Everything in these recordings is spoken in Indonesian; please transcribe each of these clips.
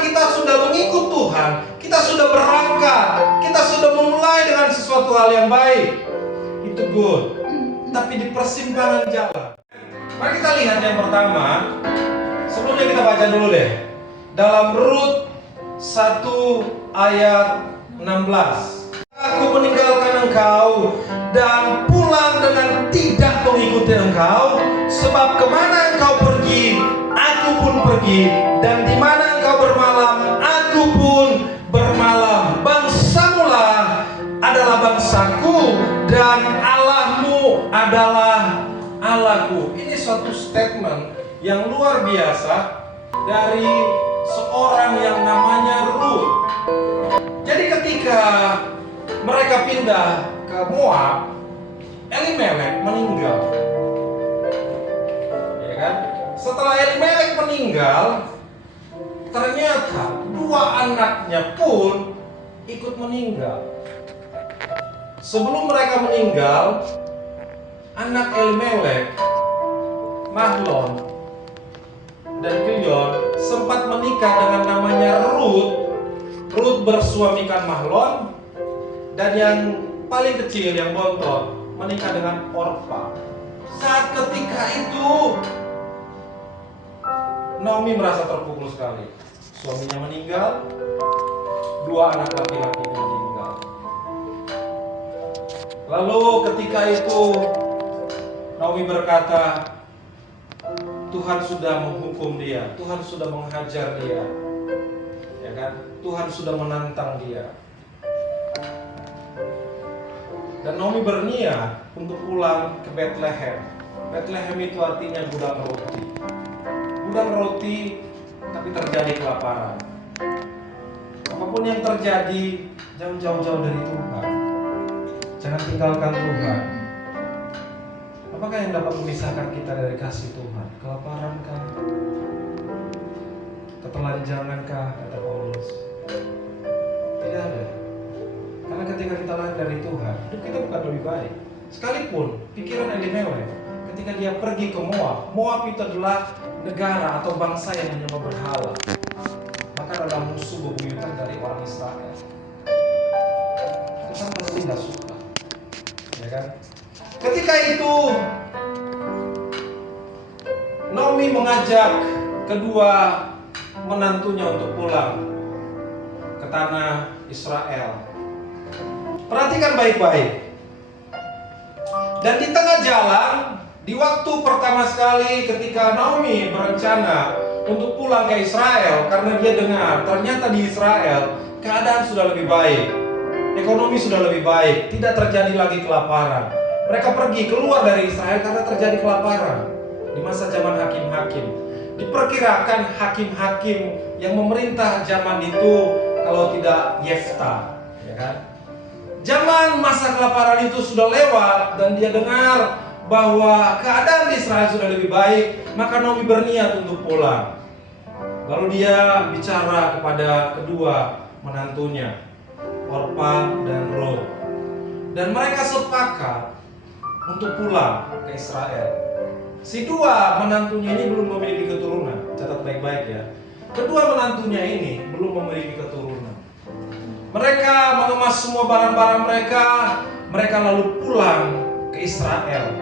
karena kita sudah mengikut Tuhan, kita sudah berangkat, kita sudah memulai dengan sesuatu hal yang baik. Itu good. Tapi di persimpangan jalan. Mari kita lihat yang pertama. Sebelumnya kita baca dulu deh. Dalam Rut 1 ayat 16. Aku meninggalkan engkau dan pulang dengan tidak mengikuti engkau, sebab kemana engkau pergi, aku pun pergi, dan di mana engkau bermalam, aku pun bermalam. Bangsamulah adalah bangsaku, dan Allahmu adalah Allahku. Ini suatu statement yang luar biasa dari seorang yang namanya Rut. Jadi ketika mereka pindah ke Moab, Elimelek meninggal. Ya kan? Setelah Elimelek meninggal, ternyata dua anaknya pun ikut meninggal. Sebelum mereka meninggal, anak Elimelek, Mahlon dan Kilion sempat menikah dengan namanya Rut. Rut bersuamikan Mahlon, dan yang paling kecil yang bontot menikah dengan Orpa. Saat ketika itu Naomi merasa terpukul sekali. Suaminya meninggal, dua anak laki-lakinya meninggal. Lalu ketika itu Naomi berkata, Tuhan sudah menghukum dia, Tuhan sudah menghajar dia, ya kan? Tuhan sudah menantang dia. Dan Naomi berniat untuk pulang ke Bethlehem. Bethlehem itu artinya gudang roti. Gudang roti, tapi terjadi kelaparan. Apapun yang terjadi, jangan jauh-jauh dari Tuhan. Jangan tinggalkan Tuhan. Apakah yang dapat memisahkan kita dari kasih Tuhan? Kelaparan kah? Ketelanjangan kah? Kata Paulus. Tidak ada. Karena ketika kita lari dari Tuhan, hidup kita bukan lebih baik. Sekalipun pikiran Elimelek, ketika dia pergi ke Moab, Moab itu adalah negara atau bangsa yang menyembah berhala. Maka adalah musuh bebuyutan dari orang Israel. Tuhan pasti nggak suka, ya kan? Ketika itu Naomi mengajak kedua menantunya untuk pulang ke tanah Israel. Perhatikan baik-baik. Dan di tengah jalan, di waktu pertama sekali ketika Naomi berencana untuk pulang ke Israel, karena dia dengar ternyata di Israel keadaan sudah lebih baik, ekonomi sudah lebih baik, tidak terjadi lagi kelaparan. Mereka pergi keluar dari Israel karena terjadi kelaparan di masa zaman hakim-hakim. Diperkirakan hakim-hakim yang memerintah zaman itu kalau tidak Yefta, ya kan? Zaman masa kelaparan itu sudah lewat dan dia dengar bahwa keadaan di Israel sudah lebih baik, maka Naomi berniat untuk pulang. Lalu dia bicara kepada kedua menantunya, Orpa dan Rut. Dan mereka sepakat untuk pulang ke Israel. Si dua menantunya ini belum memiliki keturunan. Catat baik-baik ya. Kedua menantunya ini belum memiliki keturunan. Mereka mengemas semua barang-barang mereka. Mereka lalu pulang ke Israel.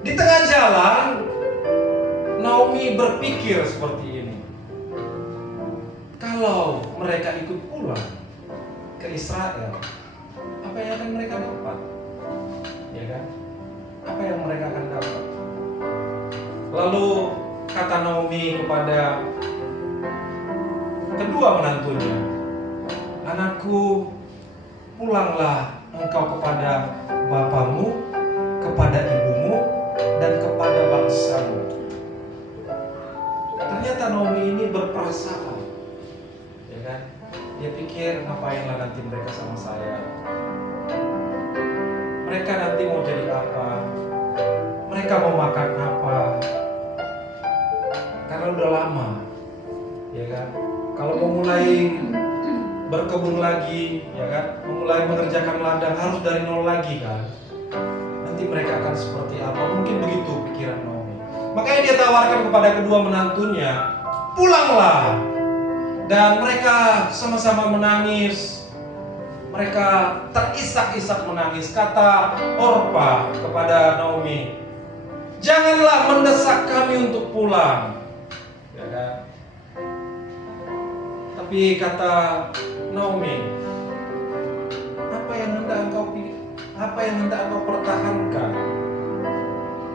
Di tengah jalan, Naomi berpikir seperti ini. Kalau mereka ikut pulang ke Israel, apa yang akan mereka dapat? Ya kan? Apa yang mereka akan dapat? Lalu kata Naomi kepada kedua menantunya, anakku, pulanglah engkau kepada bapamu, kepada ibumu, dan kepada bangsamu. Ternyata Naomi ini berperasaan, ya kan? Dia pikir, ngapainlah nanti mereka sama saya? Mereka nanti mau jadi apa? Mereka mau makan apa? Karena udah lama, ya kan? Kalau mau mulai berkebun lagi, ya kan? Memulai mengerjakan ladang harus dari nol lagi kan? Nanti mereka akan seperti apa? Mungkin begitu pikiran Naomi. Makanya dia tawarkan kepada kedua menantunya, pulanglah Dan mereka sama-sama menangis. Mereka terisak-isak menangis. Kata Orpa kepada Naomi, "Janganlah mendesak kami untuk pulang." Ya kan? Tapi kata Naomi, apa yang hendak engkau pertahankan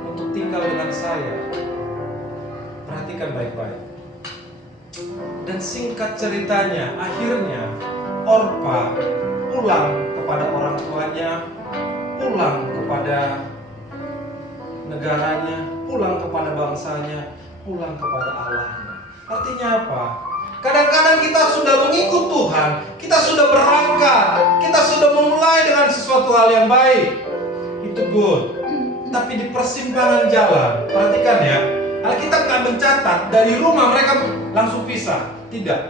untuk tinggal dengan saya? Perhatikan baik-baik. Dan singkat ceritanya, akhirnya Orpa pulang kepada orang tuanya, pulang kepada negaranya, pulang kepada bangsanya, pulang kepada Allahnya. Artinya apa? Kadang-kadang kita sudah mengikut Tuhan, kita sudah berangkat, kita sudah memulai dengan sesuatu hal yang baik. Itu good. Tapi di persimpangan jalan, perhatikan ya, Alkitab nggak mencatat dari rumah mereka langsung pisah. Tidak.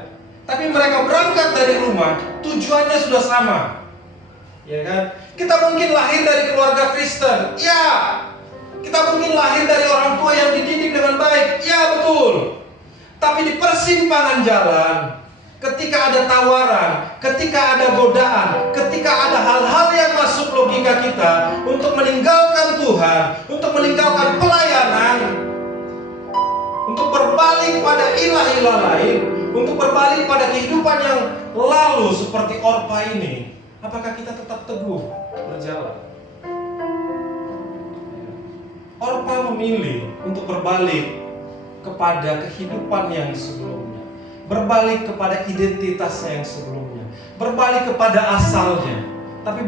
Tapi mereka berangkat dari rumah, tujuannya sudah sama. Ya kan? Kita mungkin lahir dari keluarga Kristen. Ya. Kita mungkin lahir dari orang tua yang dididik dengan baik. Ya, betul. Tapi di persimpangan jalan, ketika ada tawaran, ketika ada godaan, ketika ada hal-hal yang masuk logika kita untuk meninggalkan Tuhan, untuk meninggalkan pelayanan, untuk berbalik pada ilah-ilah lain, untuk berbalik pada kehidupan yang lalu seperti Orpa ini, apakah kita tetap teguh berjalan? Orpa memilih untuk berbalik kepada kehidupan yang sebelumnya, berbalik kepada identitasnya yang sebelumnya, berbalik kepada asalnya, tapi